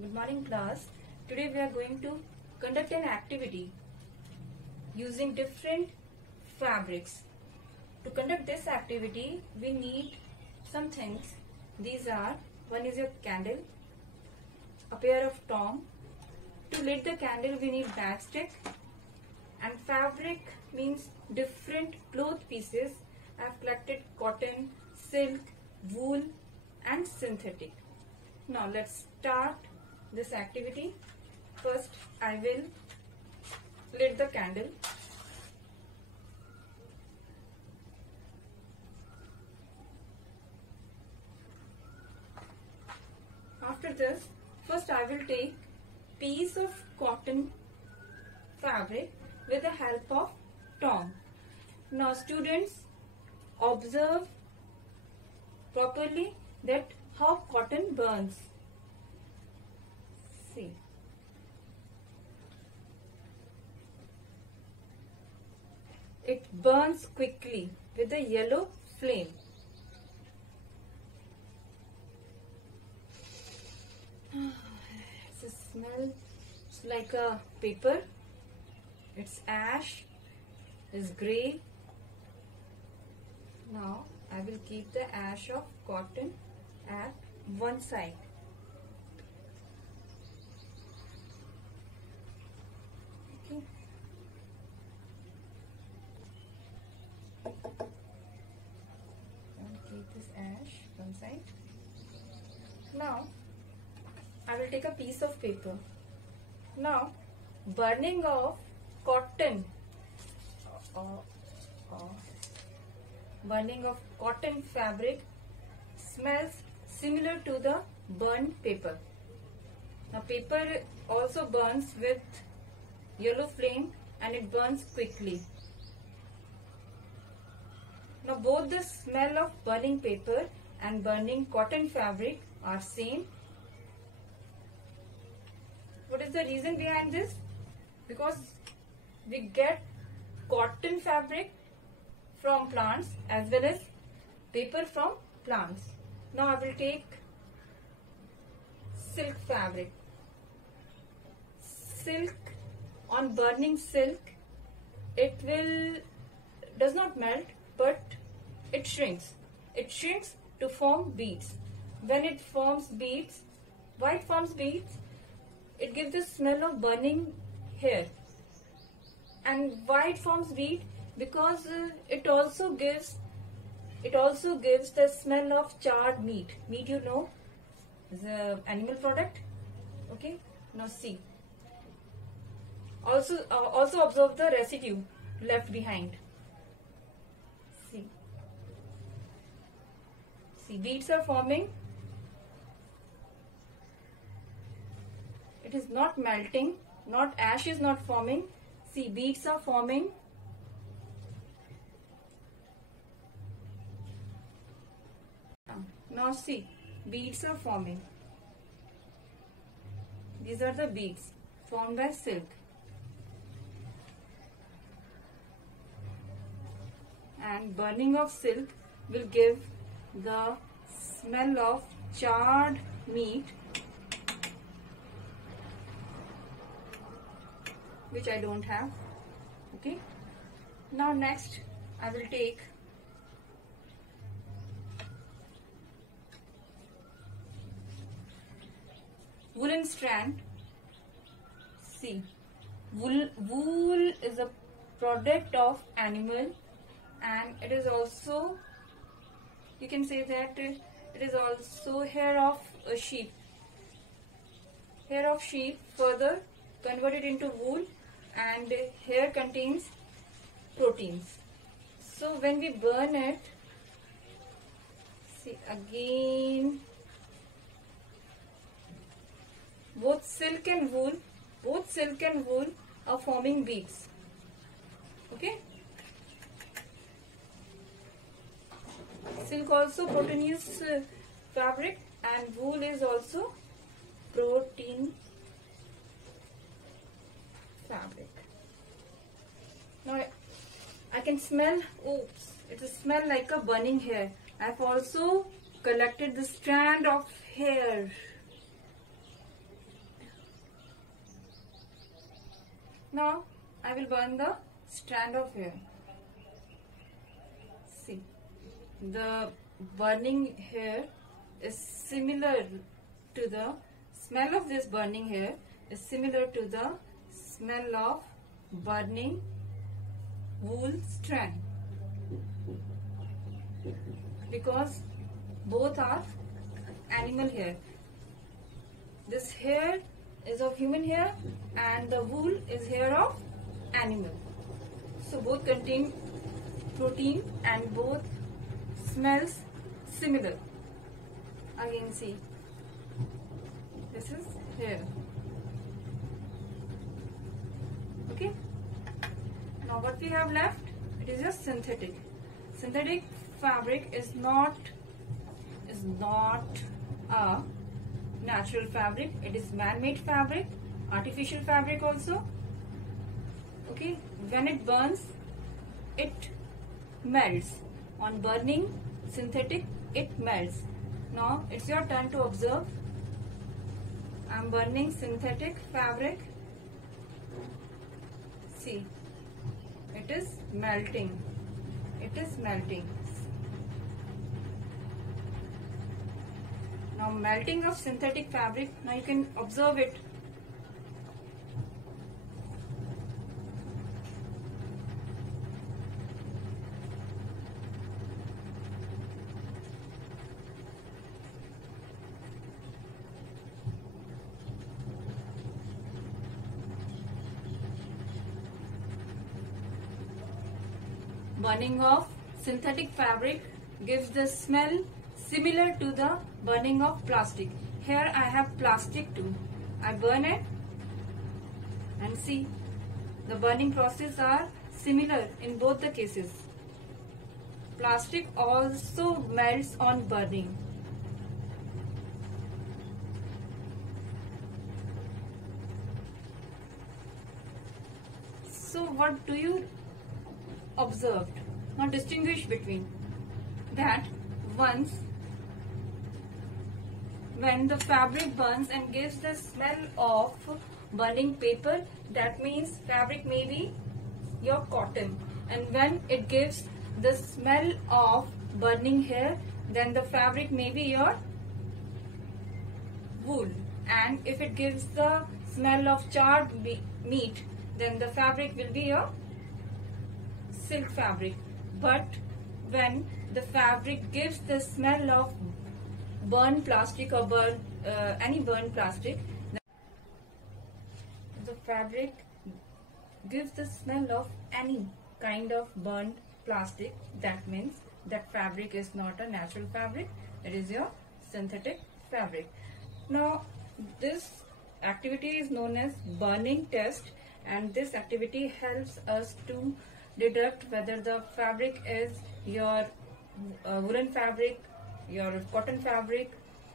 Good morning class. Today we are going to conduct an activity using different fabrics. To conduct this activity we need some things. These are, one is your candle, a pair of tongs. To lit the candle we need matchstick, and fabric means different cloth pieces. I have collected cotton, silk, wool and synthetic. Now let's start this activity. First I will lit the candle. After this, first I will take piece of cotton fabric with the help of tongs. Now students, observe properly that how cotton burns. See. It burns quickly with a yellow flame. It's a smell. It's like a paper. It's ash. It's grey. Now I will keep the ash of cotton at one side. Okay. I'll keep this ash one side. Now I will take a piece of paper. Now burning of cotton burning of cotton fabric smells similar to the burnt paper. Now paper also burns with yellow flame and it burns quickly. Now both the smell of burning paper and burning cotton fabric are same. What is the reason behind this? Because we get cotton fabric from plants as well as paper from plants. Now I will take silk fabric. Silk, on burning silk, it does not melt but it shrinks. It shrinks to form beads. When it forms beads, why it forms beads? It gives the smell of burning hair. And why it forms bead? Because it also gives the smell of charred meat. Meat, you know, is an animal product. Okay. Now see. Also observe the residue left behind. See. See, beads are forming. It is not melting. Not ash is not forming. See, beads are forming. Now see, beads are forming. These are the beads formed by silk. And burning of silk will give the smell of charred meat, which I don't have. Okay. Now next I will take woolen strand. See, wool is a product of animal, and it is also, you can say that it is also hair of a sheep. Hair of sheep further converted into wool, and hair contains proteins. So when we burn it, see again, both silk and wool are forming beads. Okay. Silk also proteinous fabric, and wool is also protein fabric. Now I can smell, oops, it smells like a burning hair. I have also collected the strand of hair. Now I will burn the strand of hair. See, the burning hair is similar to the smell of this burning hair is similar to the smell of burning wool strand, because both are animal hair. This hair is of human hair and the wool is hair of animal. So both contain protein and both smells similar. Again see, this is hair. Okay. Now what we have left, it is just synthetic. Synthetic fabric is not a natural fabric. It is man-made fabric, artificial fabric also. Okay, when it burns, it melts. On burning synthetic, it melts. Now it's your turn to observe. I am burning synthetic fabric. See, it is melting. It is melting. Now melting of synthetic fabric, now you can observe it. Burning of synthetic fabric gives the smell similar to the burning of plastic. Here I have plastic too. I burn it and see, the burning process are similar in both the cases. Plastic also melts on burning. So what do you observe? Now distinguish between that. Once when the fabric burns and gives the smell of burning paper, that means fabric may be your cotton, and when it gives the smell of burning hair, then the fabric may be your wool, and if it gives the smell of charred meat, then the fabric will be your silk fabric. But when the fabric gives the smell of burnt plastic or any burnt plastic, the fabric gives the smell of any kind of burnt plastic, that means that fabric is not a natural fabric, it is your synthetic fabric. Now this activity is known as burning test, and this activity helps us to deduct whether the fabric is your woolen fabric, your cotton fabric,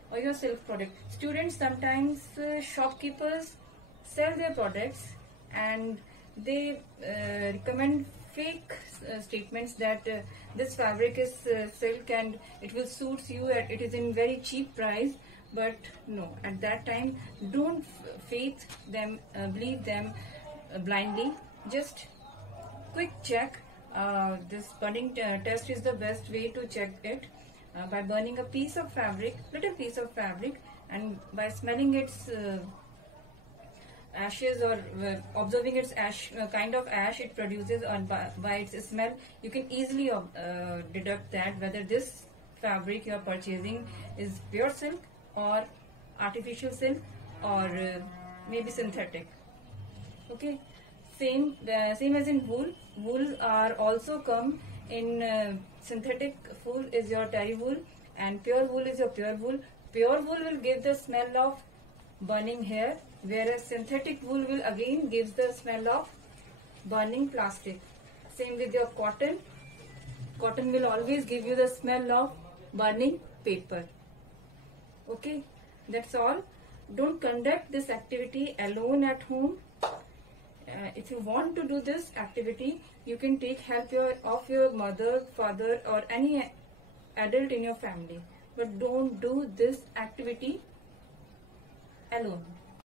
or your silk product. Students, sometimes shopkeepers sell their products and they recommend fake statements that this fabric is silk and it will suit you, it is in very cheap price. But no, at that time don't believe them blindly. Just quick check. This burning test is the best way to check it, by burning a piece of fabric, little piece of fabric, and by smelling its ashes or observing its kind of ash it produces, on by its smell, you can easily deduct that whether this fabric you are purchasing is pure silk or artificial silk or maybe synthetic. Okay. Same as in wool. Wool are also come in synthetic wool is your terry wool and pure wool is your pure wool. Pure wool will give the smell of burning hair, whereas synthetic wool will again gives the smell of burning plastic. Same with your cotton. Cotton will always give you the smell of burning paper. Okay, that's all. Don't conduct this activity alone at home. If you want to do this activity, you can take help of your mother, father, or any adult in your family. But don't do this activity alone.